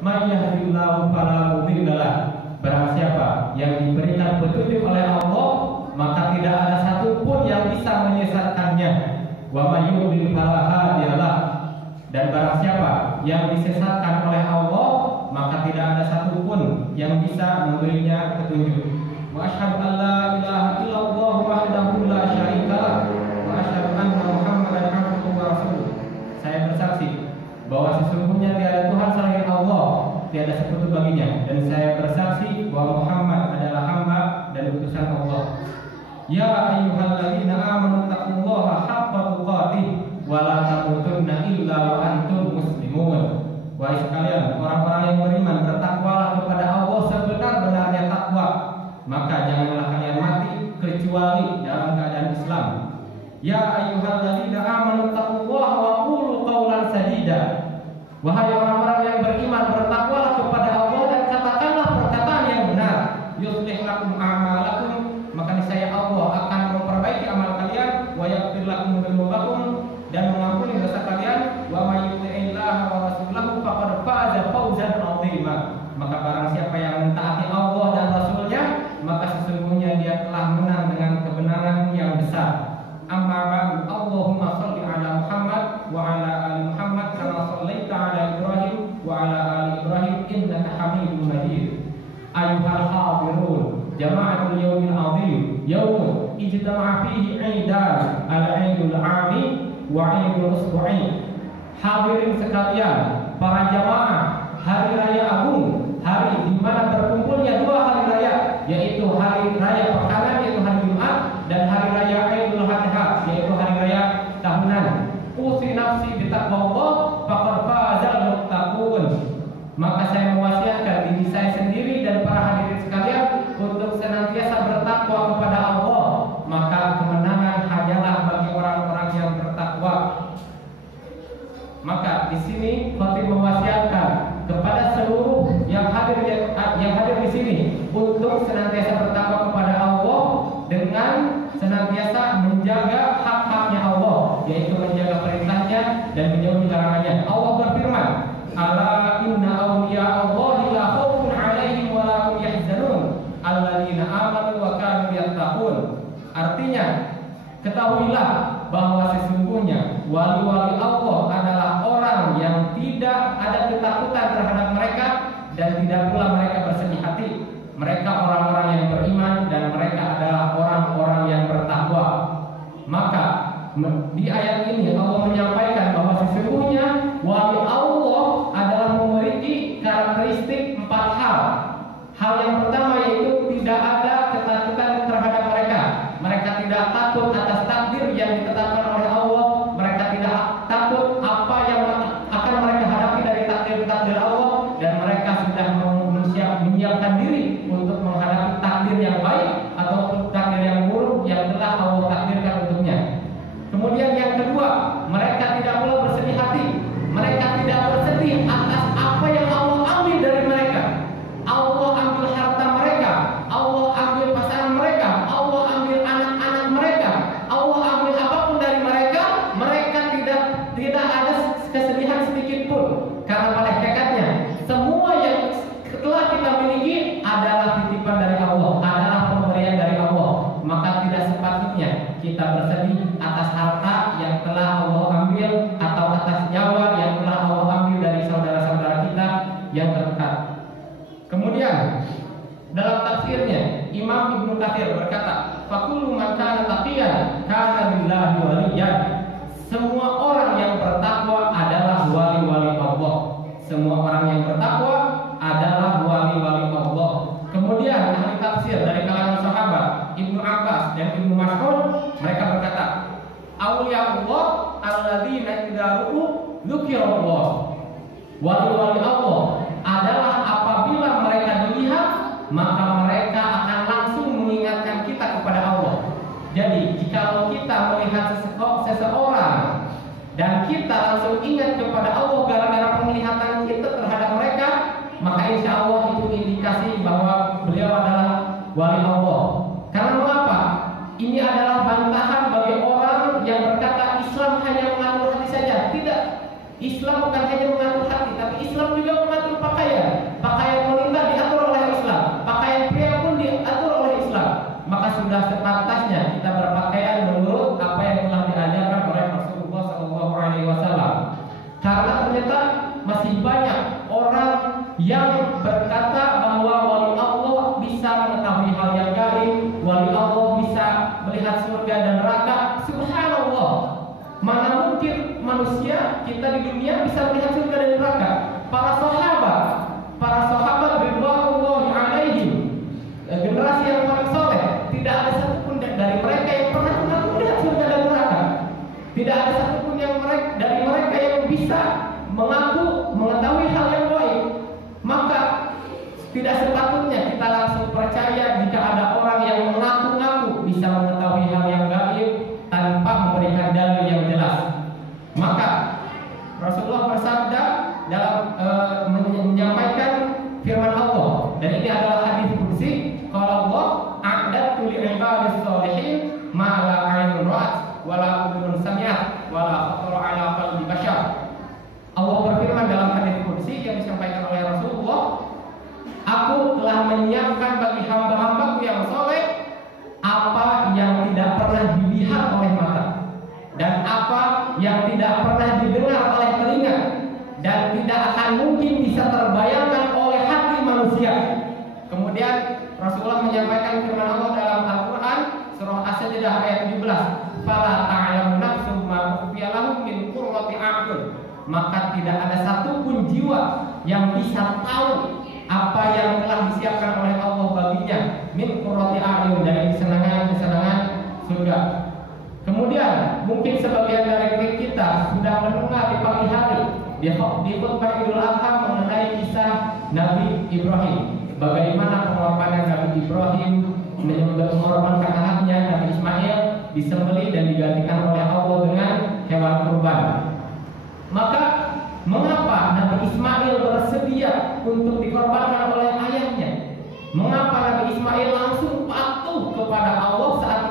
may yahdihillahu fala mudilla lahu. Barang siapa yang diberikan petunjuk oleh Allah, maka tidak ada satupun yang bisa menyesatkannya. Wa may yudlil fala hadiya lahu. Dan barang siapa yang disesatkan oleh Allah, maka tidak ada satupun yang bisa memberinya petunjuk. Wa asyhadu an la ilaha illallah wahdahu la syarika lah wa asyhadu anna Muhammadan abduhu wa rasuluh. Saya bersaksi bahwa sesungguhnya tiada Tuhan selain Allah, tiada sekutu baginya, dan saya bersaksi bahwa Muhammad adalah hamba dan utusan Allah. Ya ayyuhalladzina amanu taqullaha haqqa tuqatih wa la tamutunna illa wa antum muslimun. Wahai sekalian orang-orang yang beriman, bertakwalah kepada Allah sebenar-benarnya takwa, maka janganlah kalian mati kecuali dalam keadaan Islam. Ya ayyuhalladzina amanu taqullaha wa qulu qawlan sadida. Wahai orang-orang yang beriman, bertakwalah kepada Allah dan katakanlah perkataan yang benar. Yuslih lakum a'malakum, maka niscaya Allah akan memperbaiki amal kalian. Wa yaghfir lakum dzunubakum, dan mengampuni dosa kalian. Wa may yuti'illaha wa rasulahu faqad faza fawzan 'azima. Maka barang siapa yang mentaati Allah dan Rasulnya, maka sesungguhnya dia telah menang dengan kebenaran yang besar. Amma ba'du, Allahumma shalli ala Muhammad wa ala ali Muhammad kama shallaita ala Ibrahim wa ala ali Ibrahim innaka Hamidum Majid. Ayyuhal hadirun, jama'atul yaumil azim, yaumun ijtama'a fihi 'aidan, al-'aidul 'ami wa 'aidul usbu'i. Hadirin sekalian, para jamaah, hari raya agung, hari di mana berkumpulnya dua hari raya, yaitu hari raya pekangan yaitu hari Jumat, dan hari raya Idul Adha yaitu hari raya tahunan. Usi nafsi bitaqwallah faqad fazal muttaqun. Maka saya mewasiatkan diri saya sendiri dan para hadirin sekalian untuk senantiasa bertakwa kepada Allah, maka kemenangan hanyalah bagi orang-orang yang bertakwa. Maka di sini khatib mewasiatkan kepada seluruh yang hadir di sini untuk senantiasa bertakwa kepada Allah dengan senantiasa menjaga hak-haknya Allah, yaitu menjaga perintahnya dan menjauhi larangannya. Allah berfirman, ala inna awliya Allahi la khaufun 'alaihim wa la hum yahzanun alladzina amanu wa kanu yattaqun. Artinya, ketahuilah bahwa sesungguhnya wali-wali Allah adalah orang yang tidak ada ketakutan terhadap mereka dan tidak pula mereka bersedih hati. Mereka orang-orang yang beriman dan mereka adalah orang-orang yang bertakwa. Maka di ayat ini Allah menyampaikan bahwa sesungguhnya wali Allah adalah memiliki karakteristik 4 hal. Hal yang pertama yaitu tidak ada ketakutan terhadap mereka. Mereka tidak takut atas takdir yang ditetapkan oleh Allah. Mereka tidak takut apa yang akan mereka hadapi dari takdir-takdir Allah, dan mereka sudah menyiapkan diri untuk menghadapi takdir yang baik ataupun takdir yang buruk yang telah Allah takdirkan untuknya. Kemudian yang kedua, mereka tidak pula bersedih hati. Mereka tidak bersedih atas apa yang Allah ambil dari mereka. Allah ambil harta mereka, Allah ambil pasangan mereka, Allah ambil anak-anak mereka, Allah ambil apapun dari mereka. Mereka tidak ada kesedihan sedikit pun, karena pada hakikatnya semua yang telah kita miliki adalah titipan dari Allah, adalah pemberian dari Allah. Maka tidak sepatutnya kita bersedih atas harta yang telah Allah ambil atau atas nyawa yang telah Allah ambil dari saudara-saudara kita yang terdekat. Kemudian dalam tafsirnya Imam Ibnu Katsir berkata, "Fakullu man kana taqiyan kana billahi waliyan." Semua orang yang bertakwa adalah wali-wali Allah. Semua orang yang bertakwa adalah wali-wali Allah. Kemudian ahli tafsir dari kalangan sahabat Ibnu Abbas dan Ibnu Mas'ud, mereka berkata, "Auliya Allah alladzina idza ru'u dzukirallah." Wali-wali Allah adalah apabila mereka dilihat, maka mereka akan langsung mengingatkan kita kepada Allah. Jadi, jika kita melihat seseorang dan kita langsung ingat kepada Allah gara-gara penglihatan kita terhadap mereka, maka insya Allah itu indikasi bahwa beliau adalah wali Allah. Karena mengapa? Ini adalah bantahan bagi orang yang berkata Islam hanya mengatur hati saja. Tidak, Islam bukan hanya mengatur hati, tapi Islam juga dunia bisa melihat surga dan neraka. Para sahabat ridwanullahi alaihim, generasi yang paling soleh, tidak ada satupun dari mereka yang pernah mengaku melihat surga dan neraka. Tidak ada satupun dari mereka yang bisa mengaku mengetahui hal yang gaib. Maka tidak sepatutnya kita langsung percaya jika ada orang yang mengaku-ngaku bisa mengetahui hal yang gaib tanpa memberikan dalil yang jelas. Maka Rasulullah bersabda dalam menyampaikan firman Allah, dan ini adalah hadis qudsi, qala Allah a'dadtu li'ibadis sholihin ma la 'ainun ra'at wa la udhunun sami'at wa la khatara 'ala qalbi bashar. Allah berfirman dalam hadis qudsi yang disampaikan oleh Rasulullah, aku telah menyiapkan bagi hamba-hambaku yang soleh apa yang tidak pernah dilihat oleh mata, dan apa yang tidak pernah didengar oleh telinga, dan tidak akan mungkin bisa terbayangkan oleh hati manusia. Kemudian Rasulullah menyampaikan firman Allah dalam Al-Quran surah As-Sajdah ayat 17, fala ta'lamu nafsum ma ukhfiya lahum min qurrati a'yun. Maka tidak ada satupun jiwa yang bisa tahu apa yang telah disiapkan oleh Allah baginya min qurrati a'yun, dari kesenangan-kesenangan surga. Kemudian mungkin sebagian dari kita sudah mendengar di pagi hari di khutbah Idul Adha mengenai kisah Nabi Ibrahim, bagaimana pengorbanan Nabi Ibrahim mengorbankan anaknya Nabi Ismail disembelih dan digantikan oleh Allah dengan hewan kurban. Maka mengapa Nabi Ismail bersedia untuk dikorbankan oleh ayahnya? Mengapa Nabi Ismail langsung patuh kepada Allah saat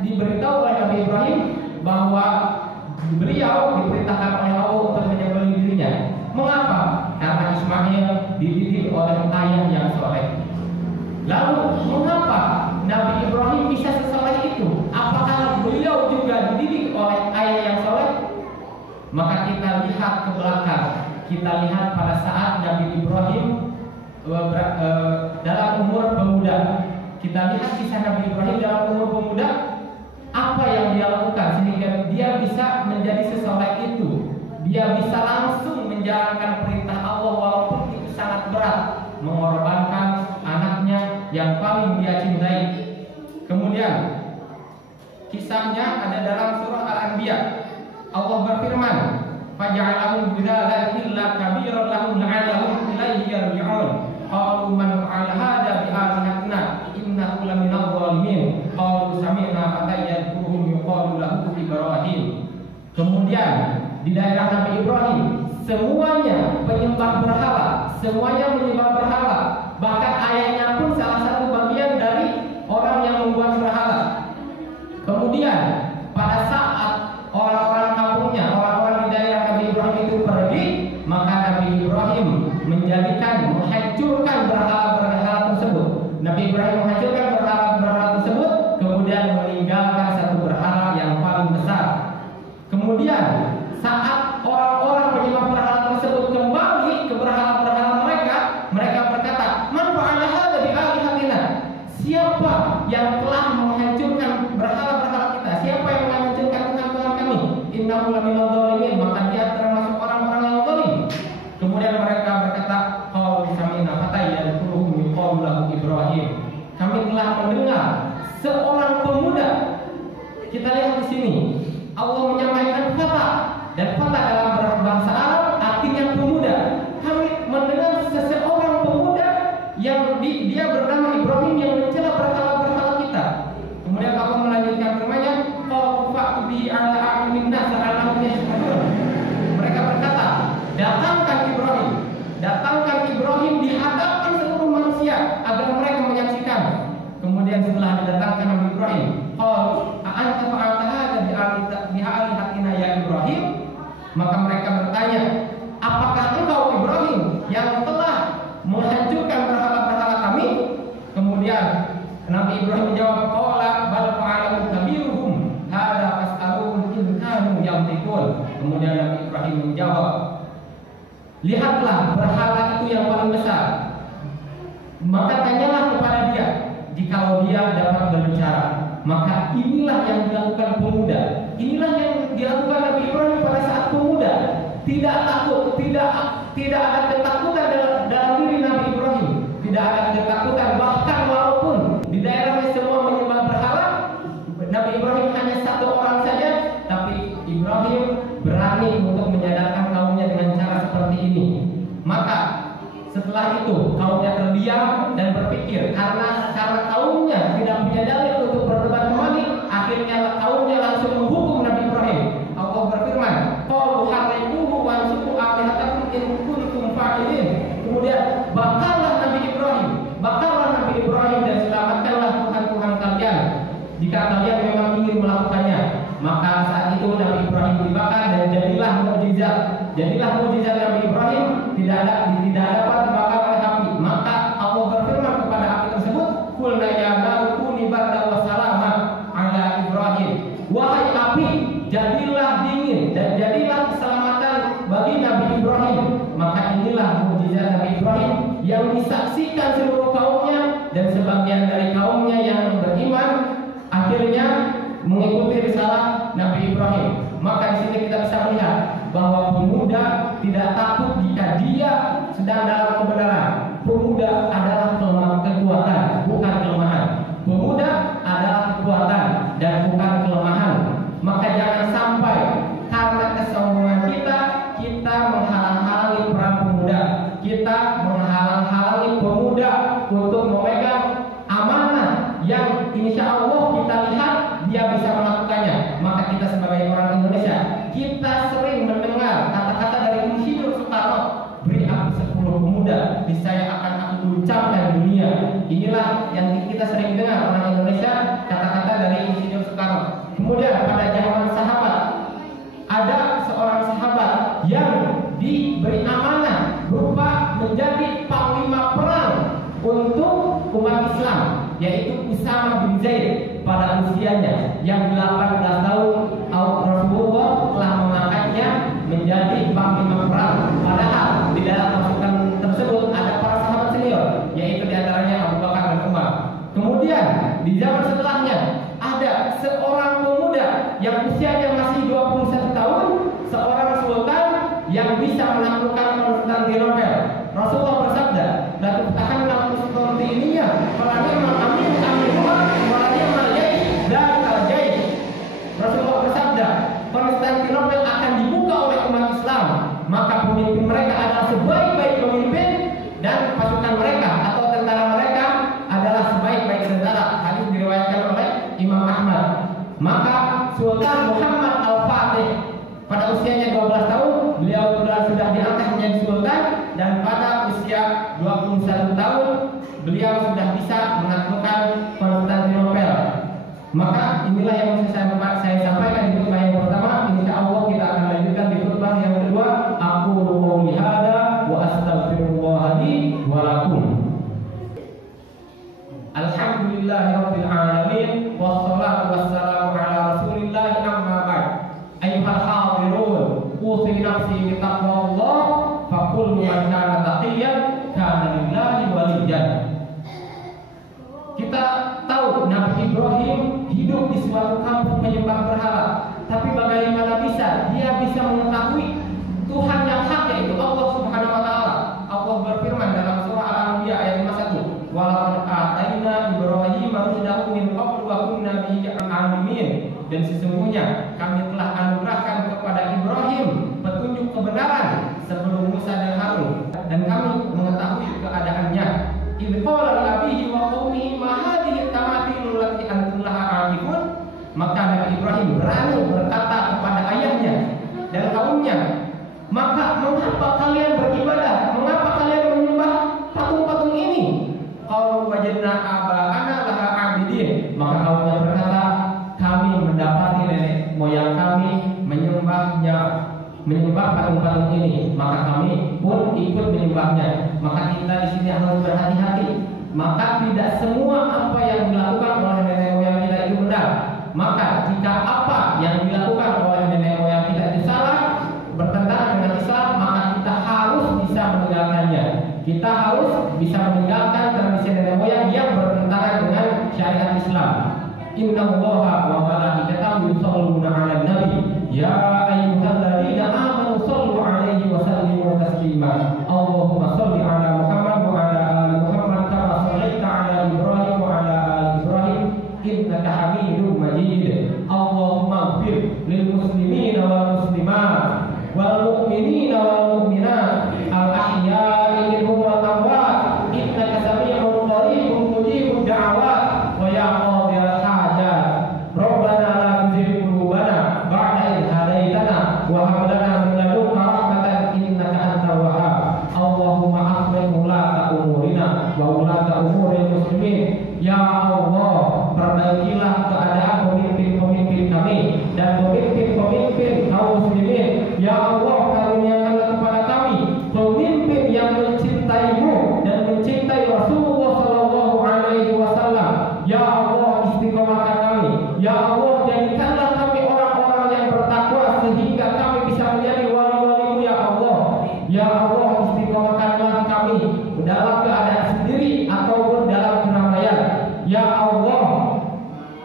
diberitahu oleh Nabi Ibrahim bahwa beliau diperintahkan oleh Allah untuk menyembelih dirinya? Mengapa? Karena Ismail dididik oleh ayah yang soleh. Lalu mengapa Nabi Ibrahim bisa sesoleh itu? Apakah beliau juga dididik oleh ayah yang soleh? Maka kita lihat ke belakang, kita lihat pada saat Nabi Ibrahim dalam umur pemuda. Kita lihat kisah Nabi Ibrahim dalam umur pemuda, apa yang dia lakukan sehingga dia bisa menjadi sesoleh itu. Dia bisa langsung menjalankan perintah Allah walaupun itu sangat berat, mengorbankan anaknya yang paling dia cintai. Kemudian kisahnya ada dalam surah Al-Anbiya. Allah berfirman, faja'alahum bidalan illa kabiran lahum la'allahum ilaihi yarji'un. Qalu man fa'ala hadza bi alihatina innahu laminadh dhalimin. Qalu sami'na fatan yadhkuruhum yuqalu lahu Ibrahim. Kemudian di daerah Nabi Ibrahim semuanya penyembah berhala, semuanya menyembah berhala. Bahkan ayahnya pun salah satu bagian dari orang yang membuat berhala. Kemudian pada saat orang-orang kampungnya, orang-orang di daerah Nabi Ibrahim itu pergi, maka Nabi Ibrahim menghancurkan berhala-berhala tersebut. Nabi Ibrahim menghancurkan berhala-berhala tersebut, kemudian meninggalkan satu berhala yang paling besar. Kemudian saat orang-orang penyembah berhala tersebut kembali ke berhala-berhala mereka, mereka berkata, man fa'ala hadza bi alihatina? Siapa yang telah menghancurkan berhala-berhala kita? Siapa yang menghancurkan Tuhan-Tuhan kami? Innahu laminadh dhalimin, maka dia termasuk orang-orang yang zalim. Kemudian mereka berkata, qalu sami'na fatan yadhkuruhum yuqalu lahu Ibrahim. Kami telah mendengar seorang pemuda. Kita lihat di sini Allah menyampaikan fata, dan fata dalam bahasa Arab artinya pemuda. Kami mendengar seseorang pemuda yang dia bernama Ibrahim yang mencela berhala-berhala kita. Kemudian Allah melanjutkan firman-Nya, qalu fa'tu bi ala a'yunin nas la'allahum yashhadun. Mereka berkata, datangkan Ibrahim di hadapan seluruh manusia agar mereka menyaksikan. Kemudian setelah didatangkan Nabi Ibrahim, qalu a'anta fa'alta hadza bi alihatina ya Ibrahim? Maka mereka bertanya, apakah engkau Ibrahim yang telah menghancurkan berhala-berhala kami? Kemudian Nabi Ibrahim menjawab, qala bal fa'alahu kabiruhum hadza fas'aluhum in kanu yamtikun. Kemudian Nabi Ibrahim menjawab, lihatlah berhala itu yang paling besar, maka tanyalah kepada dia jikalau dia dapat berbicara. Maka inilah yang dilakukan pemuda, inilah yang dilakukan Nabi Ibrahim pada saat pemuda. tidak takut, tidak ada ketakutan dalam diri Nabi Ibrahim, tidak ada ketakutan. Bahkan walaupun di daerahnya semua menyembah berhala, Nabi Ibrahim hanya satu orang saja, tapi Ibrahim berani untuk menyadarkan kaumnya dengan cara seperti ini. Maka setelah itu kaumnya terdiam dan berpikir, karena kaumnya tidak punya dalil untuk berdebat kembali, akhirnya kaumnya langsung menghukum Nabi Ibrahim. Allah berfirman, qalu harriquhu wansuku alihatakum in kuntum fa'ilin. Kemudian bakarlah Nabi Ibrahim dan selamatkanlah Tuhan kalian jika kalian memang ingin melakukannya. Maka saat itu Nabi Ibrahim dibakar dan jadilah mukjizat Nabi Ibrahim, tidak dapat dibakar oleh api. Maka Allah berfirman kepada api tersebut, qulna ya naru kuni bardan wa salama ala Ibrahim. Wahai api, jadilah dingin dan jadilah keselamatan bagi Nabi Ibrahim. Maka inilah mukjizat Nabi Ibrahim yang disaksikan seluruh kaumnya, dan sebagian dari kaumnya yang beriman akhirnya mengikuti risalah Nabi Ibrahim. Maka di sini kita bisa melihat bahwa pemuda tidak takut jika dia sedang dalam kebenaran. Pemuda adalah kekuatan, bukan kelemahan. Pemuda adalah kekuatan dan bukan kelemahan. Maka jangan sampai karena kesombongan kita menghalang-halangi peran pemuda. Kita menghalang-halangi pemuda untuk memegang amanah yang insya Allah kita lihat dia bisa melakukannya. Maka kita sebagai orang Indonesia, kita sering mendengar kata-kata dari Insinyur Soekarno, beri aku 10 pemuda, niscaya akan aku guncangkan dunia. Inilah yang kita sering dengar orang Indonesia, kata-kata dari Insinyur Soekarno. Kemudian pada zaman sahabat, ada seorang sahabat yang diberi amanah berupa menjadi panglima perang untuk umat Islam, yaitu Usama bin Zaid. Pada usianya yang 18 tahun, Rasulullah telah mengangkatnya menjadi panglima perang. Padahal di dalam pasukan tersebut ada para sahabat senior, yaitu diantaranya Abu Bakar dan Umar. Kemudian di zaman setelahnya ada seorang pemuda yang usianya masih 21 tahun, seorang sultan yang bisa menaklukkan Konstantinopel. Rasulullah bersabda, "La tuftahanna Konstantinia, falamma amin amiruha walamma jai dzal jai." Rasulullah bersabda, Konstantinopel akan dibuka oleh umat Islam, maka pemimpin mereka adalah sebaik-baik pemimpin dan pasukan mereka atau tentara mereka adalah sebaik-baik tentara. Hadis diriwayatkan oleh Imam Ahmad. Maka Sultan Muhammad Al-Fatih pada usianya 12 tahun, beliau sudah diangkat menjadi sultan, dan pada usia 21 tahun beliau sudah bisa menaklukkan Konstantinopel. Maka inilah yang saya sampaikan di khutbah yang pertama. Insya Allah kita akan lanjutkan di khutbah yang kedua. Aku qouli hadza wa astaghfirullah li wa lakum. Alhamdulillahirabbil alamin wassalatu wassalamu ala Rasulillah amma ba'd. Ayyuhal hadirun, usi nafsi bi taqwallah fa kullu man kana taqiyan kana lillahi waliyan. Kita tahu Nabi Ibrahim hidup di suatu kampung penyembah berhala, tapi bagaimana bisa dia bisa mengetahui Tuhan yang hak, yaitu Allah Subhanahu wa taala. Allah berfirman dalam surah Al-Anbiya ayat 51, "Wa laqad atayna Ibrahim rusydahu min qablu wa kunna bihi alimin." Dan sesungguhnya kami telah anugerahkan kepada Ibrahim petunjuk kebenaran sebelum Musa dan Harun, dan kami mengetahui keadaannya. Idh qala li abihi wa qaumihi ma hadhihi tamathilul lati antum laha aakifun. Maka Nabi Ibrahim berani berkata kepada ayahnya dan kaumnya, maka mengapa kalian beribadah? Mengapa kalian menyembah patung-patung ini? Qalu wajadna aba'ana laha abidin. Maka kaumnya berkata, kami mendapati nenek moyang kami menyembah patung-patung ini, maka kami pun ikut menyembahnya. Maka kita di sini harus berhati-hati. Maka tidak semua apa yang dilakukan oleh nenek moyang kita itu benar. Maka jika apa yang dilakukan oleh nenek moyang kita itu salah, bertentangan dengan Islam, maka kita harus bisa meninggalkannya. Kita harus bisa meninggalkan tradisi nenek moyang yang bertentangan dengan syariat Islam. Innallaha wa malaikatahu yusholluna 'alan nabi ya ayyuhalladzina amanu shollu 'alaihi taslima. Allahumma shalli ala Muhammad wa ala ali Muhammad kama shallaita ala Ibrahim wa ala ali Ibrahim innaka Hamidum Majid. Allahumma ighfir lil muslimina wal muslimat wal mu'minina wal mu'minat al ahya'i minhum wal amwat innaka sami'un qaribun mujibud da'awat wa ya qadiyal hajat. Rabbana la tuzigh qulubana ba'da idh hadaitana wa hab lana min ladunka rahmatan innaka antal wahhab. Allahumma aslih ulata umurina wa ulata umuril muslimin. Ya Allah, perbaikilah keadaan pemimpin-pemimpin kami dan pemimpin-pemimpin kaum muslimin. Ya Allah, karuniakanlah kepada kami pemimpin yang mencintaimu dan mencintai Rasulullah sallallahu alaihi wasallam. Ya Allah, istiqomahkan kami. Ya Allah, jadikanlah kami orang-orang yang bertakwa sehingga kami bisa menjadi wali-wali-Mu ya Allah. Ya Allah, istiqomahkanlah kami dalam keadaan sendiri ataupun dalam keramaian. Ya Allah,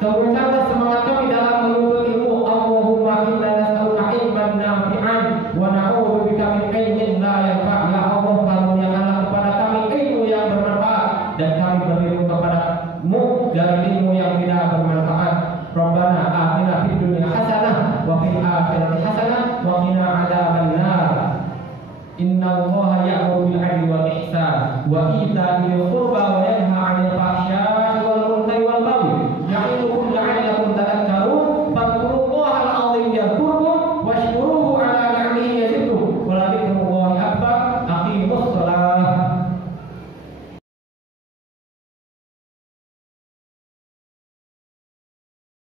teguhkanlah semangat kami dalam menuntut ilmu. Allahumma inna nas'aluka ilman nafi'an wa na'udzubika min ilmin la yanfa'. Ya Allah, karuniakanlah kepada kami ilmu yang bermanfaat dan kami berlindung kepada-Mu dari ilmu yang tidak bermanfaat. Rabbana atina fid dunya hasanah wa fil akhirati hasanah wa qina adzabannar. Innallaha ya'muru bil 'adli wal ihsan wa ita'i dzil qurba